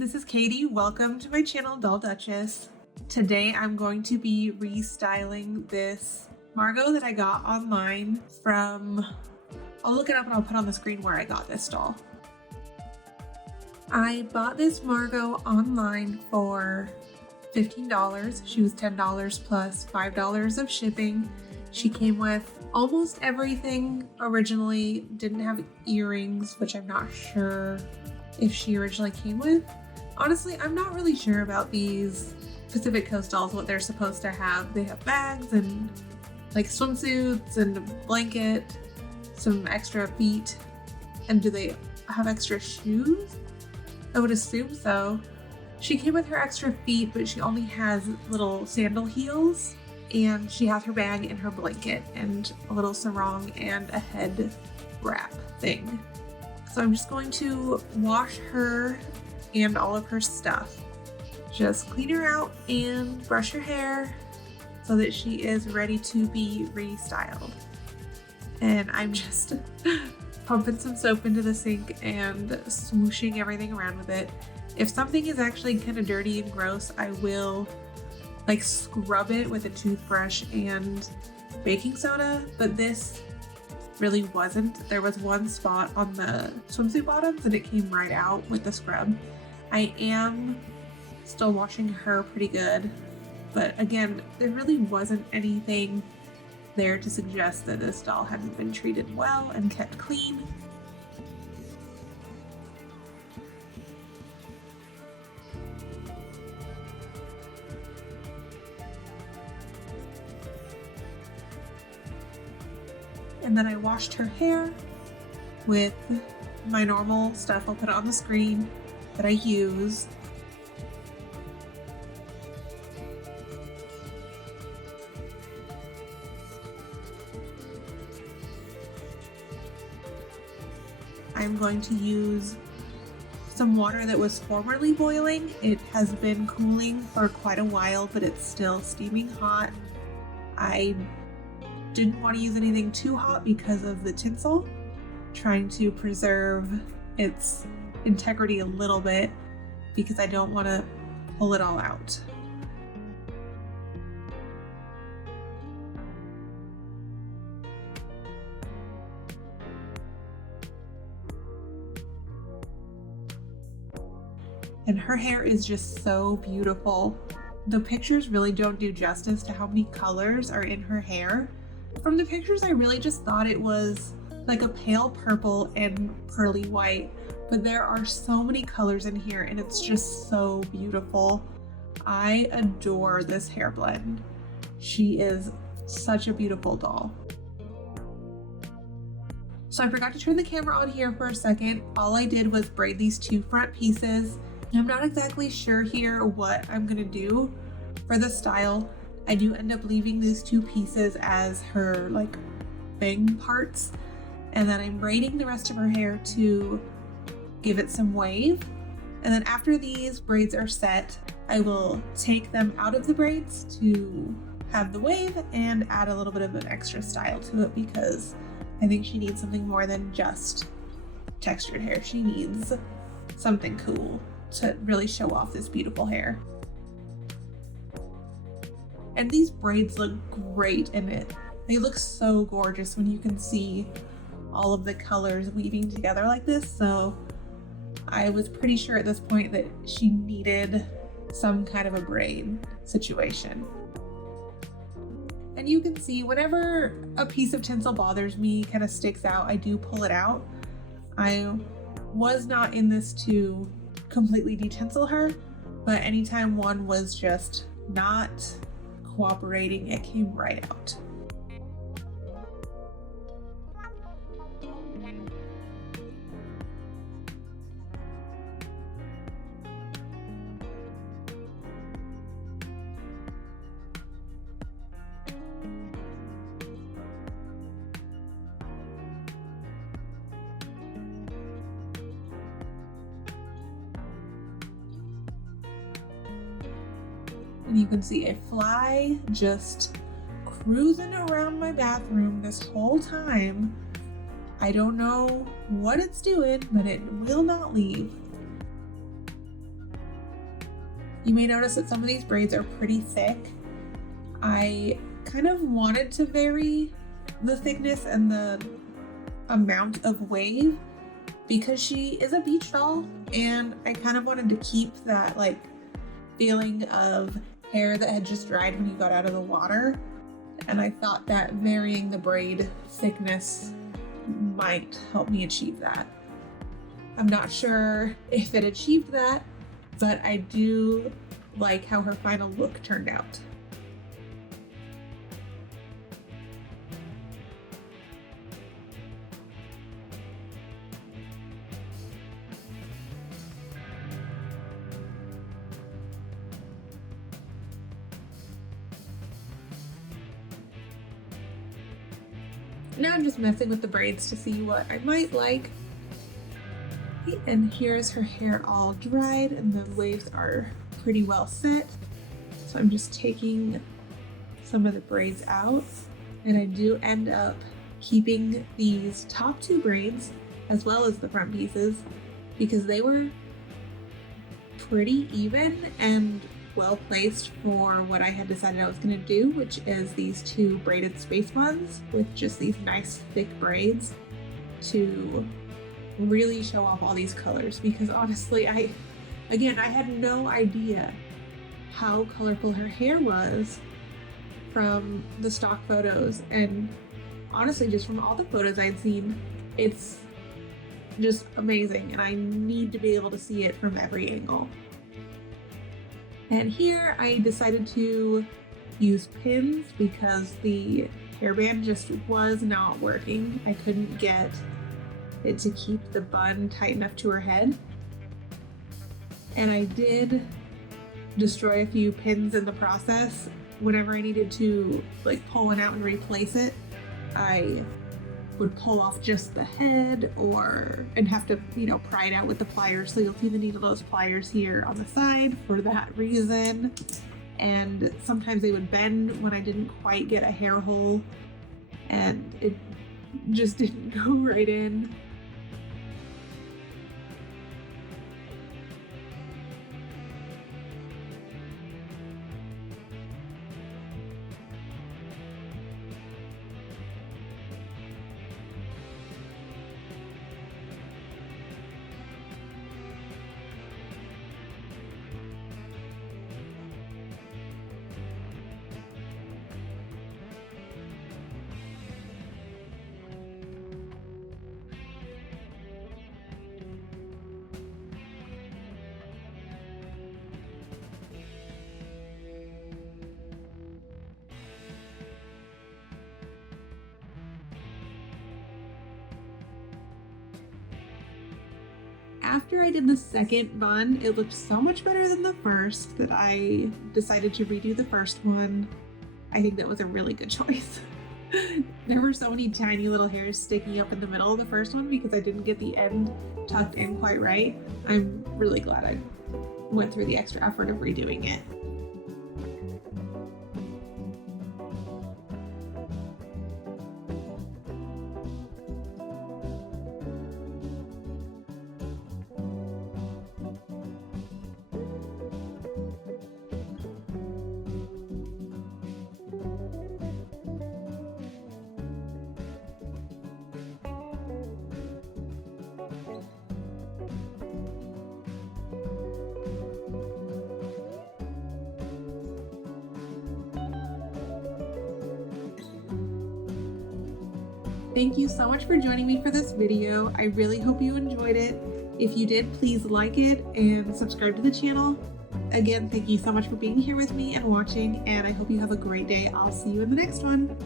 this is Katie. Welcome to my channel, Doll Duchess. Today I'm going to be restyling this Margot that I got online from, I'll look it up and I'll put on the screen where I got this doll. I bought this Margot online for $15. She was $10 plus $5 of shipping. She came with almost everything originally, didn't have earrings, which I'm not sure if she originally came with. Honestly, I'm not really sure about these Pacific Coast dolls, what they're supposed to have. They have bags and like swimsuits and a blanket, some extra feet, and do they have extra shoes? I would assume so. She came with her extra feet, but she only has little sandal heels, and she has her bag and her blanket and a little sarong and a head wrap thing. So I'm just going to wash her and all of her stuff. Just clean her out and brush her hair so that she is ready to be restyled. And I'm just pumping some soap into the sink and swooshing everything around with it. If something is actually kind of dirty and gross, I will like scrub it with a toothbrush and baking soda, but this really wasn't. There was one spot on the swimsuit bottoms and it came right out with the scrub. I am still washing her pretty good, but again, there really wasn't anything there to suggest that this doll hadn't been treated well and kept clean. And then I washed her hair with my normal stuff. I'll put it on the screen that I use. I'm going to use some water that was formerly boiling. It has been cooling for quite a while, but it's still steaming hot. I didn't want to use anything too hot because of the tinsel, trying to preserve its integrity a little bit because I don't want to pull it all out. And her hair is just so beautiful. The pictures really don't do justice to how many colors are in her hair. From the pictures, I really just thought it was like a pale purple and pearly white, but there are so many colors in here and it's just so beautiful. I adore this hair blend. She is such a beautiful doll. So I forgot to turn the camera on here for a second. All I did was braid these two front pieces. I'm not exactly sure here what I'm gonna do for the style. I do end up leaving these two pieces as her like bang parts, and then I'm braiding the rest of her hair to give it some wave. And then after these braids are set, I will take them out of the braids to have the wave and add a little bit of an extra style to it because I think she needs something more than just textured hair. She needs something cool to really show off this beautiful hair. And these braids look great in it. They look so gorgeous when you can see all of the colors weaving together like this. So I was pretty sure at this point that she needed some kind of a braid situation. And you can see whenever a piece of tinsel bothers me, kind of sticks out, I do pull it out. I was not in this to completely detinsel her, but anytime one was just not cooperating, it came right out. And you can see a fly just cruising around my bathroom this whole time. I don't know what it's doing, but it will not leave. You may notice that some of these braids are pretty thick. I kind of wanted to vary the thickness and the amount of wave because she is a beach doll, and I kind of wanted to keep that like feeling of hair that had just dried when you got out of the water. And I thought that varying the braid thickness might help me achieve that. I'm not sure if it achieved that, but I do like how her final look turned out. Now I'm just messing with the braids to see what I might like. And here's her hair all dried and the waves are pretty well set. So I'm just taking some of the braids out, and I do end up keeping these top two braids as well as the front pieces because they were pretty even and well placed for what I had decided I was going to do, which is these two braided space buns with just these nice thick braids to really show off all these colors. Because honestly, I had no idea how colorful her hair was from the stock photos, and honestly just from all the photos I'd seen, it's just amazing, and I need to be able to see it from every angle. And here I decided to use pins because the hairband just was not working. I couldn't get it to keep the bun tight enough to her head. And I did destroy a few pins in the process. Whenever I needed to like pull one out and replace it, I would pull off just the head and have to, pry it out with the pliers. So you'll see the needle nose pliers here on the side for that reason. And sometimes they would bend when I didn't quite get a hair hole, and it just didn't go right in. After I did the second bun, it looked so much better than the first that I decided to redo the first one. I think that was a really good choice. There were so many tiny little hairs sticking up in the middle of the first one because I didn't get the end tucked in quite right. I'm really glad I went through the extra effort of redoing it. Thank you so much for joining me for this video. I really hope you enjoyed it. If you did, please like it and subscribe to the channel. Again, thank you so much for being here with me and watching, and I hope you have a great day. I'll see you in the next one.